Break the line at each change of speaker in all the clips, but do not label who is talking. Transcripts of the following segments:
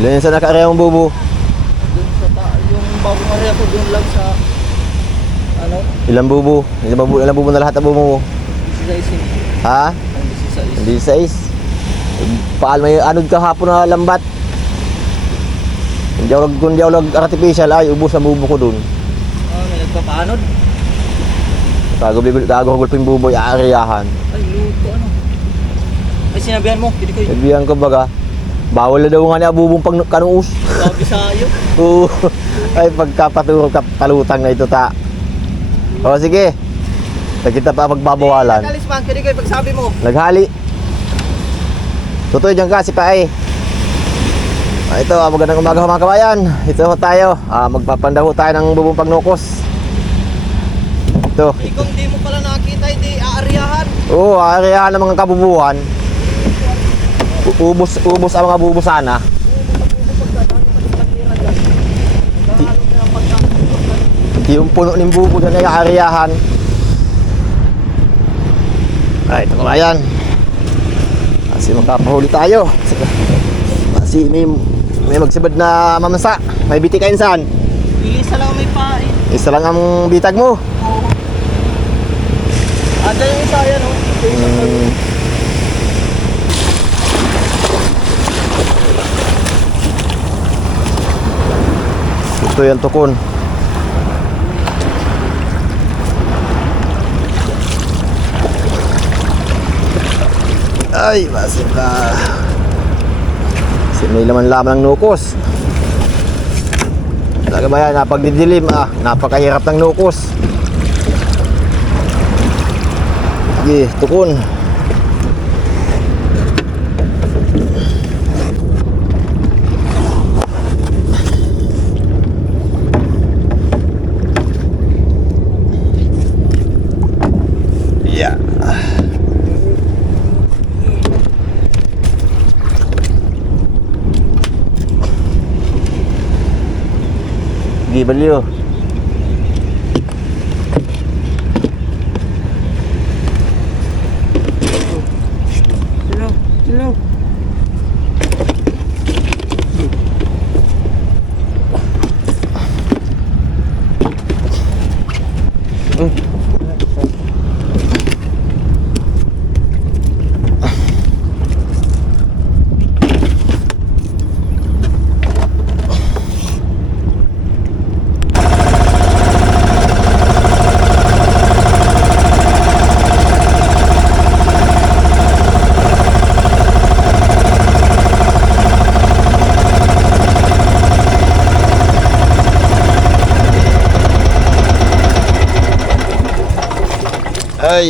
Ilan sa nakarehong bubo?
Doon sa ta yung bagong area ko doon lang sa ano,
Ilang bubo? Ilang bubo, ilang bubo na lahat ng bubo mo?
sa isin.
Ha?
Ang isa is.
Hindi sa is. Paal may anod kahapon na lambat. Hindi ako, hindi ako nag-artificial, ay, ubos ang bubo ko dun.
Ah, may nagpapaanod.
Gago, bigul, gago, gulpo yung bubo, iaariyahan.
Ay, luto ano. Ay, sinabihan mo, hindi ko yun.
Sabihan ko baga, bawal na daw nga niya bubong pag kanuus.
Sabi sa'yo.
Oo. ay, pagkapaturo ka, palutang na ito ta. O, sige. Nakita pa magbabawalan.
Nagalis man, ko yung pagsabi mo.
Naghali. Tutoy dyan kasi pa eh. Ah, ito, ah, magandang umaga mga kabayan. Ito ho tayo. Ah, magpapanda ho tayo ng bubong pagnukos. Ito.
Eh, kung di mo pala nakita, hindi aaryahan.
Oo, oh, area ng mga kabubuhan. Ubus, ubus ang mga bubo sana. Hindi yung puno ng bubo dyan ay aariyahan. Ay, ito kabayan. Kasi makapahuli tayo. Kasi may, may magsibad na mamasa. May biti kain saan?
Ilisa lang may pain.
Isa lang ang bitag mo.
Oo. Ada yung isa yan, oh. Yung isa pa yun.
Ito yan tukon. Ay, masin ka. Kasi may laman-laman ng nukos. Talaga ba yan? Napagdidilim ah. Napakahirap ng nukos. Sige, tukon. Sige,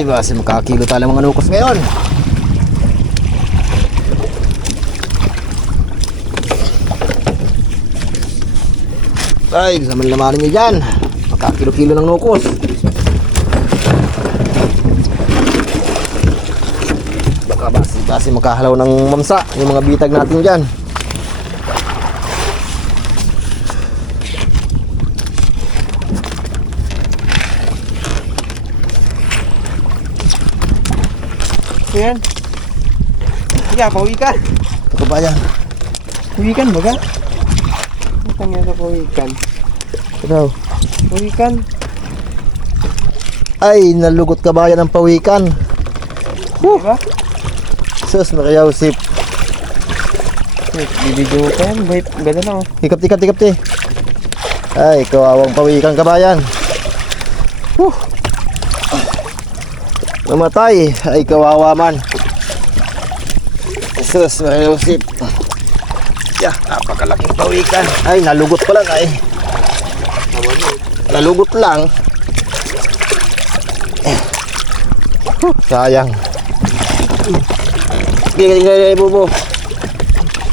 Ay, base makakilo tayo ng mga nukos ngayon. Ay, naman lamanin nyo dyan. Makakilo-kilo ng nukos. Baka base kasi makahalaw ng mamsa yung mga bitag natin dyan.
Yan. Sige, pawikan.
Ito ba yan?
Ba ka? Ang yan sa pawikan.
Ito.
Pawikan.
Ay, nalugot ka ba yan ng pawikan?
Di ba?
Sus, Mariausip.
Bibidyo ko yan. Wait, ganda na oh.
Hikap, hikap, hikap, te. Ay, kawawang pawikan kabayan. Huh. Mamatay. Ay, kawawa man. Jesus, Mariusip. Yeah, napakalaking pawikan. Ay, nalugot pa lang ay. Nalugot lang. Huh, sayang. Gigay, gigay, bubo.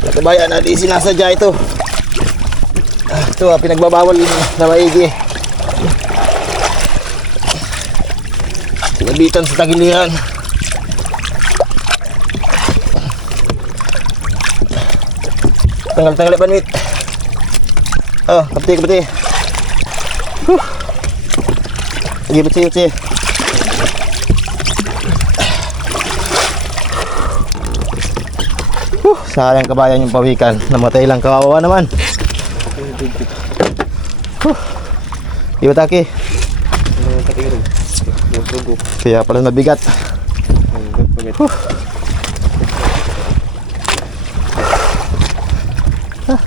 Kabayan, natin sinasadya ito. Ah, Ito ah, pinagbabawal na maigi. Sinabitan sa tagiliran. Tanggal tanggal panwit. Oh, kapti kapti. Huh. Sige, batsi, batsi. Huh, Sayang kabayan yung pawikan. Namatay lang kawawa naman. Huh. Iba taki.
Ano? Sugo.
Kaya pala mabigat. Huh.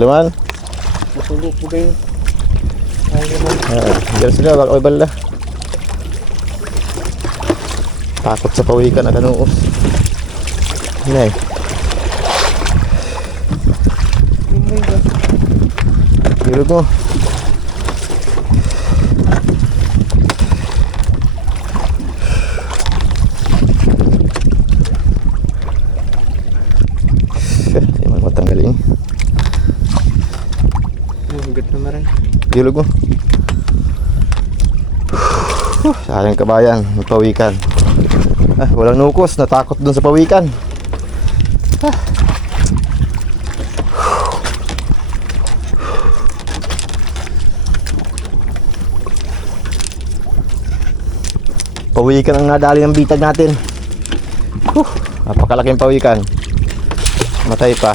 Luman.
Sugo po kayo. Ay, naman.
Ah, Diyan sila, baka may bala. Takot sa pawikan ang kanuos. Yan Hirog mo. Hindi mo matanggalin.
Oh, Hugot na maray.
Hirog mo. Sayang kabayan, pawikan. Ah, walang nukos, natakot dun sa pawikan. Pawikan ang nadali ng bitag natin. Huh, napakalaking pawikan. Matay pa.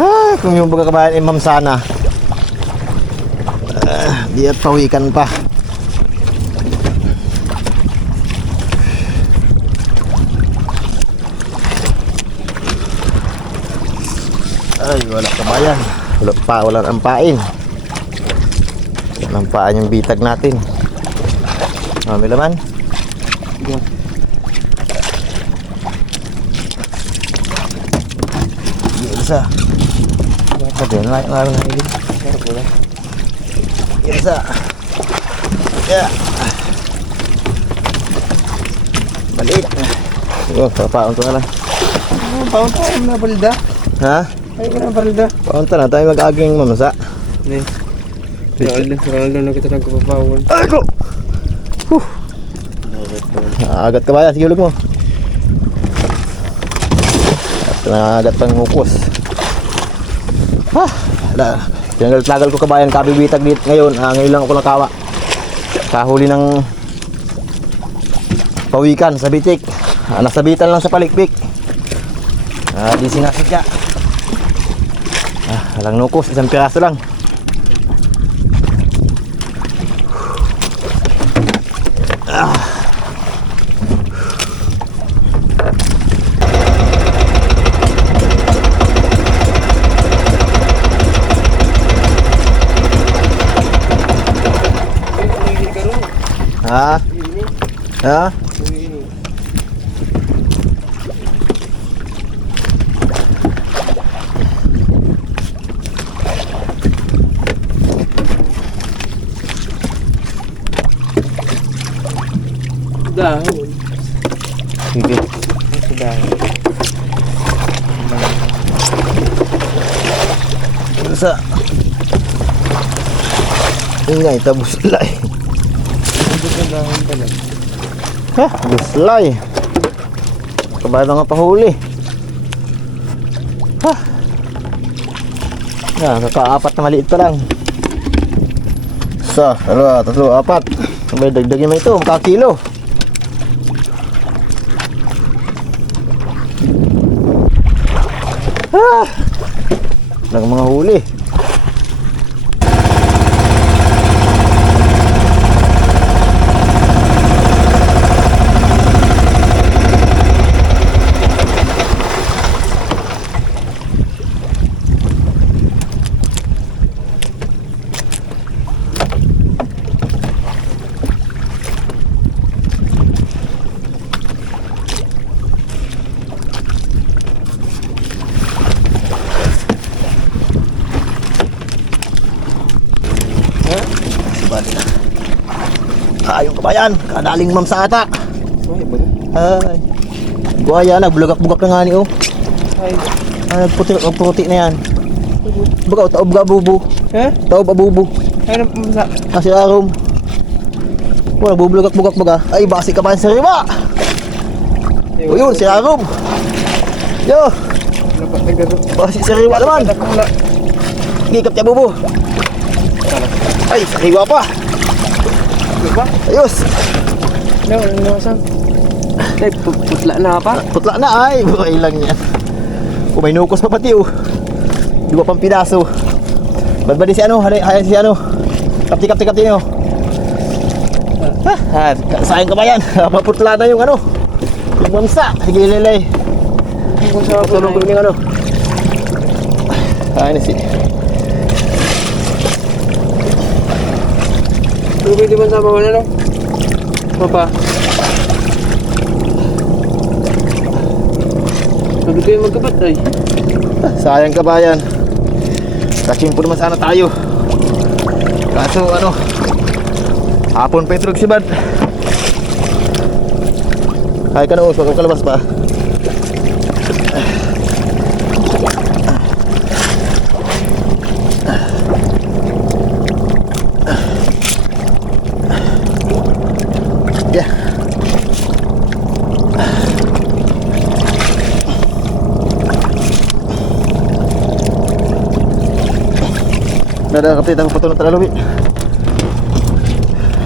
Ah, kung yung baga kabayan imam sana. Di at pawikan pa. Ay, wala kabayan. Wala pa, wala ampain. Wala ampain yung bitag natin. Mami laman. Isa. Apa din? Lain na ini. Isa. Ya. Balik. Oh, papaon to na lang.
Oh, paon pa ako na balda.
Ha?
Ay, ko na balda.
Paon to na tayo mag-aging mamasa.
Ne. Ronaldo, Ronaldo na kita nagpapawon.
Ay ko. Huh. Agat ka ba yan? Sige ulog mo. At nangagat pang hukos. Ah, wala. Tinagal-tagal ko kabayan, kabibitag dito ngayon. Ah, ngayon lang ako nakawa. Kahuli ng pawikan sa bitik. Ah, nasabitan lang sa palikpik. Ah, di sinasadya. Ah, walang nukos, isang piraso lang. Ha? Ha?
Dahon.
Sige.
Ito dahon.
Sa Ingay, tabos lay.
Ito sa dahon pala.
Ha? Buslay. Kabado nga pahuli. Ha? Yan, kakaapat na maliit pa lang. Isa, dalawa, tatlo, apat. May dagdagin mo ito, makakilo. Ah! Lang mga huli. Kadaling mam sa ata.
Ay?
Ay. Buhaya na, bulagak-bugak na nga ni oh.
Ay.
Ah, nagputi, nagputi na yan. Baga, taob ga bubu.
Ha?
Taob abubu.
Ano po sa...
Ah, si Arom. Wala, bubulagak-bugak baga. Ay, basi ka pa sa riba. O yun, si Arom. Yo,
Dapat nagdaro.
basi sa riba naman. Gikap niya bubo. Ay, sa riba pa.
Diba?
Ayos.
No, ano sa... Ay, pu- putla na pa.
Putla na ay, buhay lang yan. O may nukos pa pati oh. Dua pang piraso. Ba't ba di si ano? Hali, hali si ano? Kapti, kapti, kapti nyo. Ah, sayang ka ba yan? Maputla na yung ano. Yung mamsa. Sige, lelay.
Kung sa
Tulong ko yung ano. Ini si.
Tubig di man sa bawal na no? Papa. Sabi ko yung magkapat ay.
Ah, Sayang ka ba yan? Kachimpo naman sana tayo. Kaso ano, hapon pa yung si Bad. Kaya ka na us, wag kang kalabas pa. Nada kapit ang puto ng talalubi.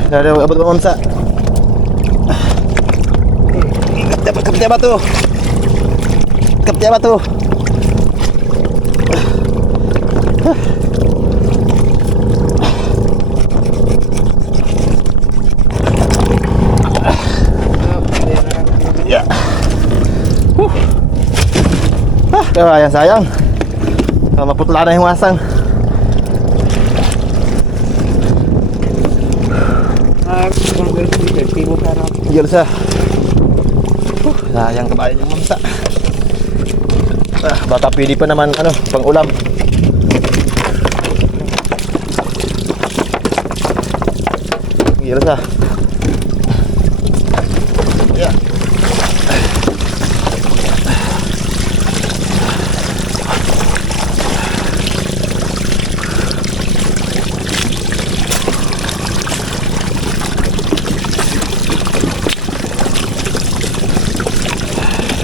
Nada abot pa mamsa. Dapat kapit ba to? Kapit ba to? Yeah. Huh. Ah, kaya sayang. Ah, maputla na yung wasang.
Ah, kung ganun dito, tibo
siya. Uh, sayang kabayan yung mamsa. Ah, baka pwede pa naman ano, pang ulam. Tigil siya. Yeah.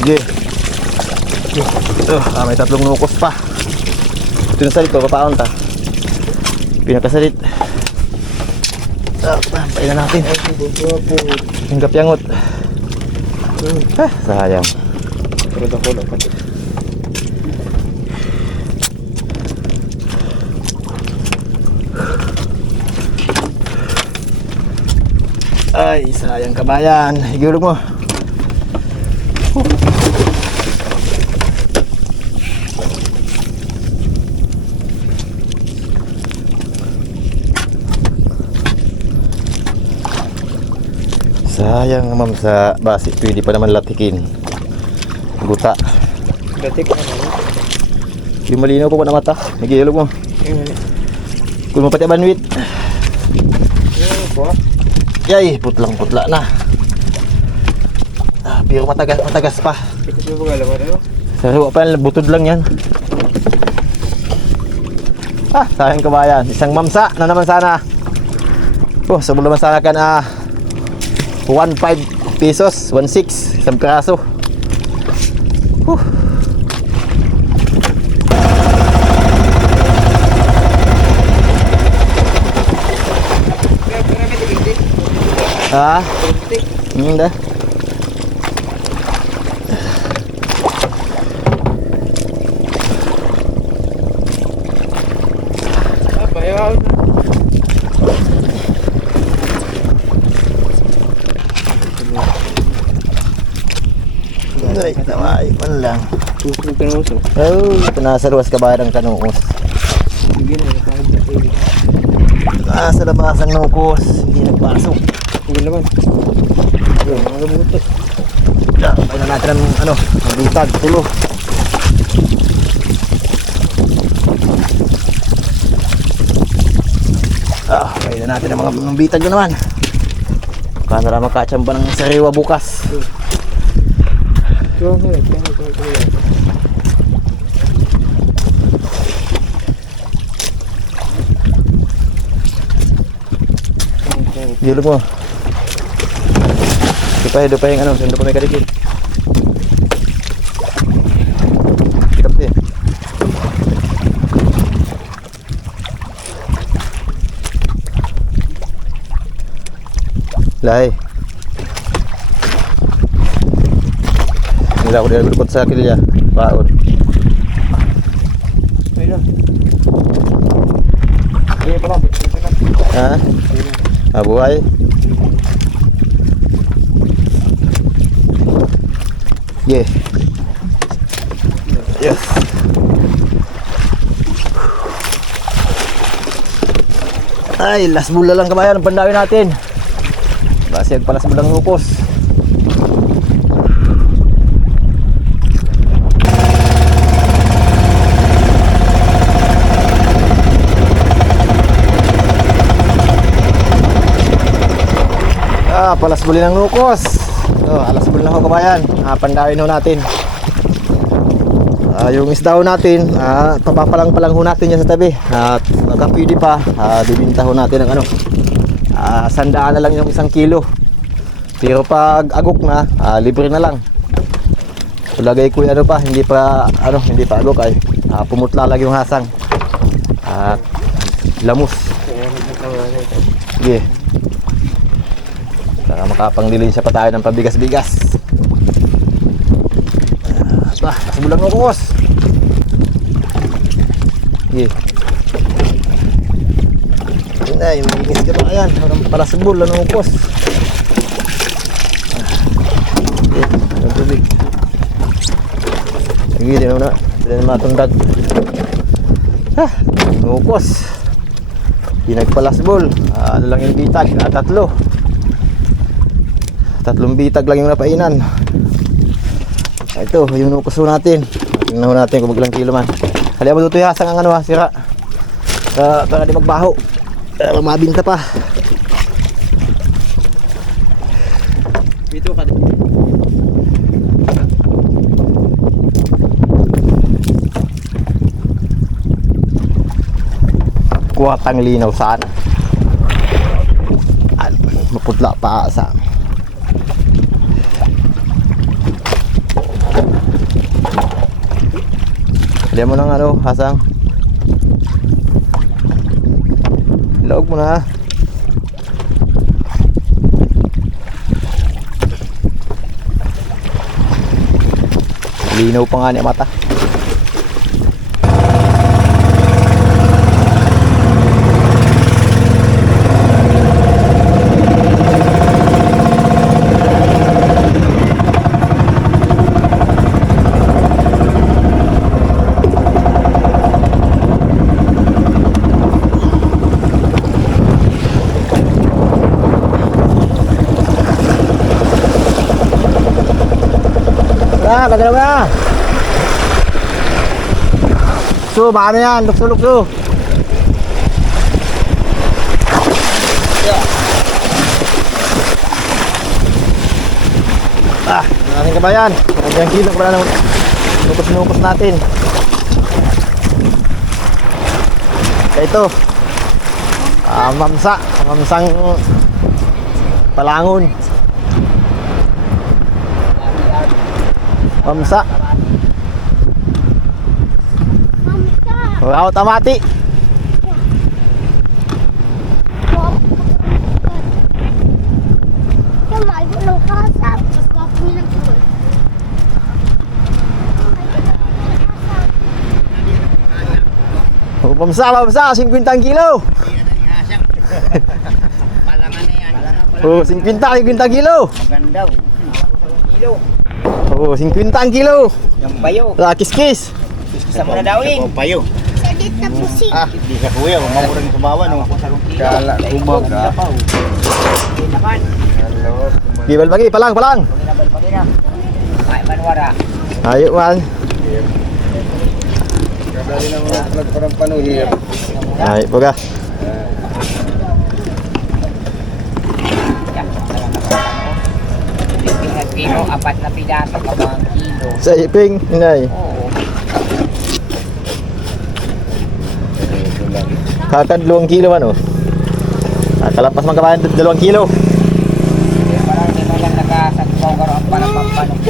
Sige. Uh, ah, may tatlong nukos pa. Ito yung salit ko, papaon ta. Pinakasalit. Ah, na natin. Yung kapyangot. Ah, sayang.
Pero ako na pati.
Ay, sayang kabayan. Higulog mo. Sayang ma'am sa basi. Pwede pa naman latikin. Guta.
Dati ka na.
Yung malinaw ko pa na mata. Nagihilog mo. Kung mo pati banwit. Yay, putlang putla na. Ah, pero matagas, matagas pa.
Sa
suwa pa butod lang yan. Ah, sayang kabayan. Isang mamsa na naman sana. Oh, sa naman sana ka na 1.5 pesos, 1.6, isang piraso. Huh.
Kaya marami tigil
Ah, hmm, dah.
Apa ya?
Ay, tawai man lang.
Susog ka na uso.
Oh, pinasaluwas kabayan ang kanuos.
Sige na, nakahid na pwede.
Ah, sa labas ang nukos, hindi nagpasok.
Sige naman. Yun, mga gabuto.
Yeah, na natin ang ano, ang bitag, tulo. Ah, kaya na natin ang mga mga bitag na naman. Kaya na makachamba ng sariwa bukas.
Kaya nga, kaya nga, kaya
Gilo mo. Dupay, dupay yung ano, sendo pa may kadikit. Sikap din. Lahi. Hindi ako dinagulukot sa kilya. Paon.
Ayun. Ayun pa lang.
Ha? Abuhay. Yeah. Yes. Ay, last bula lang kabayan ang pandawi natin. Basig pala sa bulang nukos. Ah, palas buli ng nukos. Oh, alas buli na ho kabayan. Ah, pandawin ho natin. Ah, yung isda ho natin, ah, papapalang-palang ho natin yan sa tabi. At pagka pwede pa, ah, bibinta ho natin ng ano. Ah, sandaan na lang yung isang kilo. Pero pag agok na, ah, libre na lang. Ulagay ko yung ano pa, hindi pa ano, hindi pa agok ay ah, pumutla lang yung hasang. At lamus. Sige. Siya pa tayo ng pabigas-bigas. Sa bulang ng kukos. Sige. Yun na, yung magigis ka pa. Ayan, parang pala sa bulang ng kukos. Sige, ang tubig. Sige, di na. Di na matundag. Ah, nukos. Pinagpalasbol. Ah, ano lang yung bitag? Ah, tatlo. Tatlong bitag lang yung napainan. Ito, yung nukos ho natin. Tingnan natin kung maglang kilo man. Tutoy hasang ang ano ha, sira. Para, para di magbaho. Para mabinta pa.
Dito ka.
Kuwatang linaw sana. Maputla pa sa Kali mo ng ano, hasang. Log mo na. Linaw pa nga niya mata. Kagalaw na. So, baka na yan. Lukso, lukso. Ah, maraming kabayan. Kanyang kilo pala ng nukos-nukos natin. Kaya ito. Ah, mamsa. Mamsang palangon. Mamsa. Wow, tamati.
Tumayo ng kasa. Tapos mapunin ng tuwal.
Oh, mamsa, mamsa. 50 ang kilo.
Palangan na yan.
Oh, 50, 50 kilo.
Maganda. Kilo.
Oh, 50 ang kilo.
Yung bayo.
Ah, kiss-kiss.
Isa mo na dawin.
payo.
Sa dit na pusi.
Ah, di sa kuya, mamurang tumawa no. Kala umag ka.
Gibal bagi, palang, palang.
Ah. Ay, manwara.
Ayo man.
Kadali na mga nagparang panuhir.
Ay, boga.
Isang kilo, apat na pidato, kabang kilo.
Sa iping, inay.
Oo.
Kakadluwang kilo man oh. At Kalapas man kabayan, dalawang kilo.
Parang di mo lang nakasagpaw ka rin para pampanong.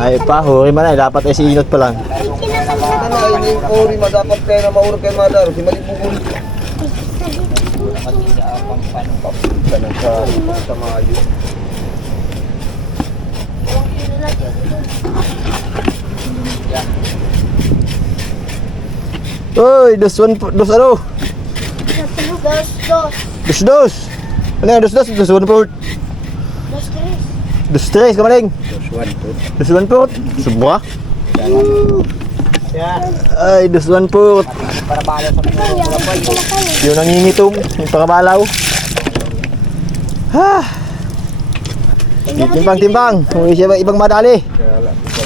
Ay pa, huri man ay. Dapat ay sinot pa lang.
Ano ay yung ori madapat kayo na mauro kayo madaro. Si Malibugol. Pati sa pampanong. Ganun sa sa
Uy, dos one, dos ano?
Dos, dos.
Dos dos. Ano yan, dos dos, dos one port.
Dos, tres.
Dos tres, kamaling.
One, two.
Dos one port. Subra.
Yeah.
Ay, dos one port.
Para bala sa mga
Kaya, wala kayo.
Yung pangabalaw. Ha! Timbang, timbang. Kung siya ba ibang madali.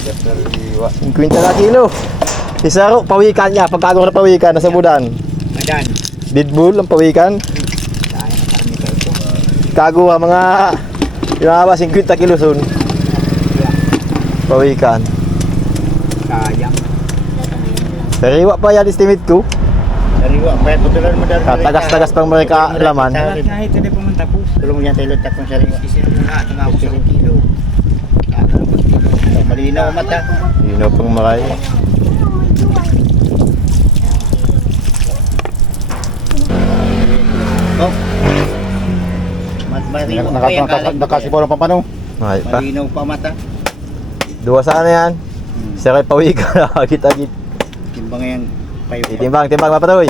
Liwa.
50 na kilo. Isaro, pawikan niya. Pagkago na pawikan, nasa budan.
Madan.
Deadbull ang pawikan. Kago ha, mga yung mga ba, 50 kilo soon. Pawikan.
Sayang.
Sariwa pa yan estimate ko.
Sariwa, bayad po tulan mo daro.
Tagas-tagas pang mereka laman.
Kahit hindi pumunta po.
Tulong mo yan tayo lutak ng sariwa.
Kasi na nga, ako sa kilo.
Malinaw ang mata.
O pang maray.
Oh. Mat malinaw pa yan. Nakasipaw ng pampano.
Ay pa.
Malinaw pa mata.
Dua sana yan. Siya kay pawikan. Agit-agit.
Timbang yan. Payo.
Timbang, timbang mapatoy.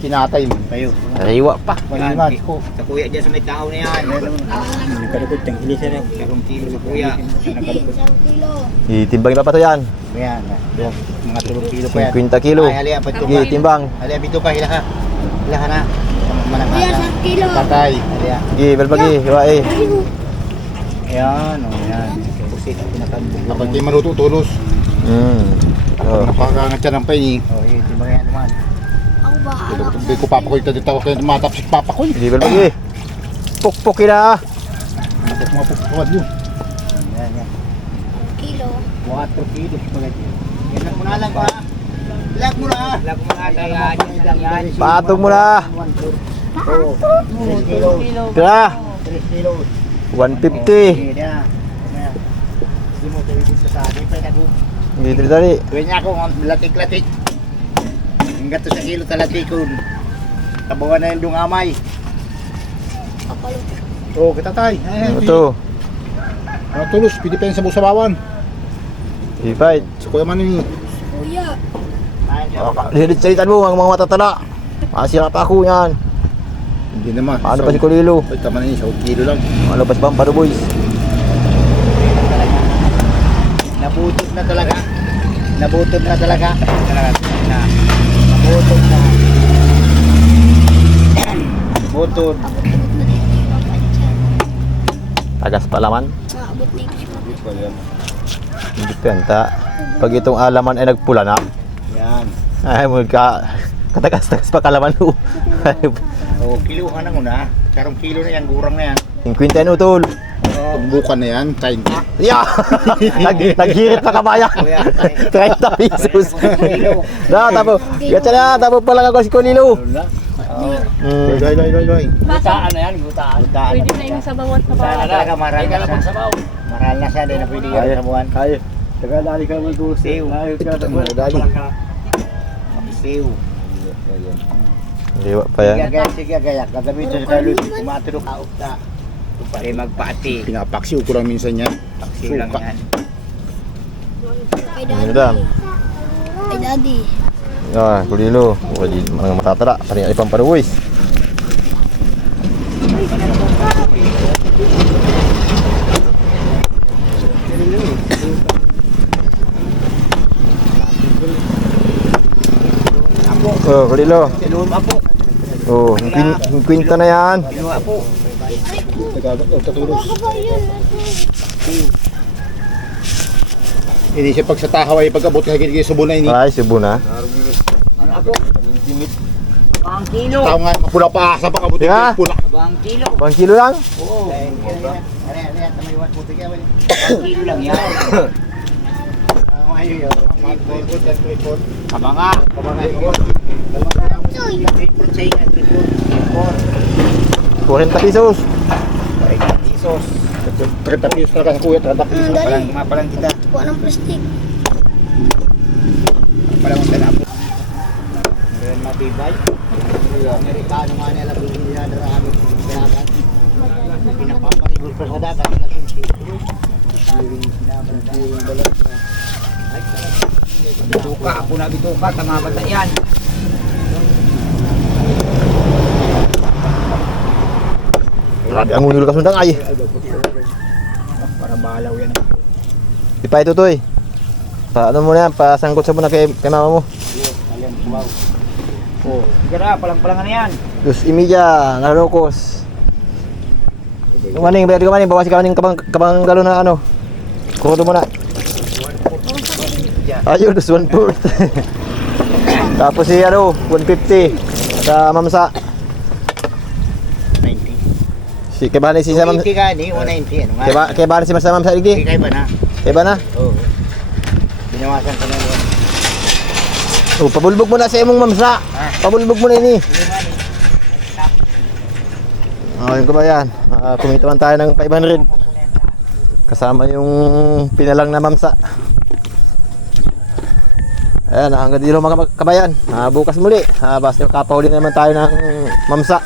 Kinatay mo. Payo.
Sariwa pa.
Malinaw ko.
Sa kuya dyan sa may tao na yan.
Nagkalukot ng ilis na.
Karong kilo sa kuya.
Isang kilo.
Itimbang ni Papa to yan.
Yan. Mga tulong kilo pa yan.
50 kilo.
Ay, halika pa ito
Sige,
pa.
timbang.
Halika, bito pa. Hilaha. Hilaha na.
Kuya,
Manamana.
isang kilo.
Tatay. Halika.
Sige, balbagi. Hiwae.
Yan. O, yan.
Pusit.
Kapag di maluto tulos,
Hmm. Oh.
napakangat siya ng paini.
O, yun. Timbang yan naman.
Ako bahala.
Hindi ko papakoy tadi tawag kayo tumatapos papakoy.
Sige, balbagi. Pukpukin na.
Bakit mga pupukuan yun?
Yan, yan.
Kilo.
4 kilos pala yun. Yan mo na lang ha. Lag mo na
mga kaya dyan yan.
Patog mo na.
Oo. 3 kilos.
Tira.
3 kilos.
150.
Yan. Yan. Hindi mo tayo dito sa akin. Pwede.
Dito dali.
Tuwin niya ako. Latik-latik. Ang gato sa kilo talatikon. Tabawan na yung dungamay.
Oo, kita tay.
Ano to?
Ano tulos, pa yun sa busabawan.
Ipait.
Sa kuya man yun.
Kuya.
Lilit salitan mo ang mga matatala. Masira pa ako yan.
Hindi naman.
Paano pa si Kulilo?
Ay, tama na yun, sa kilo lang.
Ano pa si Pampano Boys?
Nabutot na talaga. Nabutot na talaga. Na. Nabutot na.
Siya.
Tagas palaman. Penta. Pag itong alaman ay nagpula na.
Yan.
Ay, magka... Katagas-tagas pa kalaman mo.
O, kiluhan na muna. Karong kilo na yan, gurang na yan.
50 yan utol.
Tumbukan na yan, time.
Yeah! Nag, naghirit pa kabayan. 30 pesos. na, tapo. Gatsa na, tapo pa lang ako si Kulilo. Mm.
Loy, loy, loy, loy.
Gutaan na yan, gutaan.
Pwede na yung
Butaan na talaga, maral
Ay,
na
kalapag
siya.
sabaw.
Maral na siya, di na pwede yan sa buwan.
Kaya.
Tagadali ka mo.
Siw.
Tagadali.
Siw.
Liwa pa yan.
Sige, gaya, sige, gaya. Gagamitin sa talo. Tumatulog ka, ukta.
Pare magpati.
Pinapaksiw ko lang minsan yan.
Paksiw lang
Suka.
yan.
Kay
Ano
daddy.
dam?
Kay daddy.
Ah, Kulilo. Wali mga matatala. Paring ay Pampano Boys. Oh, Kulilo.
Sinuon apo.
Oh, yung kwinta na yan.
Sinuon apo.
Tagagat daw, tatulos.
Ako?
Hindi siya pag sa tahaw ay pag-abot ka higit sa bunay ni.
Ay, Cebu na.
Ano apo? Bang kilo.
Tao nga, mapula pa sa pag-abot
Yeah.
ka pula.
Bang kilo.
Bang kilo lang?
Oo.
Ano yan? Ano yan? Tamayuan po. Tigyan mo.
Bang kilo lang yan.
Ah. Tripod, yan, tripod.
Kabanga.
Kabanga, ikot.
Choy.
Tripod sa ingat, tripod. Tripod.
40 pesos.
40 pesos.
30 pesos talaga sa kuya, 30
Hmm,
pesos.
dali.
Palang, mapalang kita.
Kuha ng plastic.
Palang ang talap. Meron matibay. Amerikano nga nila bumili na darami sa dagat. Pinapaparigol pa sa dagat. Na na. Bituka, ako na bituka, tama ba yan?
Grabe ang unil kasundang ay.
Para balaw yan.
Ipa ito to eh. Paano mo na yan? Pasangkot sa muna kay, kay mama mo.
Ayan, wow. Oh, sige na, palang-palang na yan.
Dos imidya, narokos. Yung maning, bayad ka maning, bawas ka maning kabang, kabang galo na ano. Kukuto mo na. Ayun, dos one fourth. Tapos si ano, 150 sa mamsa.
90.
Si kay bani si sa mamsa.
180 ka ni, 190. Ano nga?
Kay ba kay bani si sa mamsa
Hindi
ligi.
kayo ba na?
Kay ba na?
Oo. Binawasan ko na.
Oh, pabulbog mo na sa imong mamsa. Pabulbog mo na ini. Oh, yun ko ba yan? Uh, kumita man tayo ng 500. Kasama yung pinalang na mamsa. Ayan, hanggang dito mga kabayan. Ah, bukas muli. Ah, basta kapauli naman tayo ng mamsa.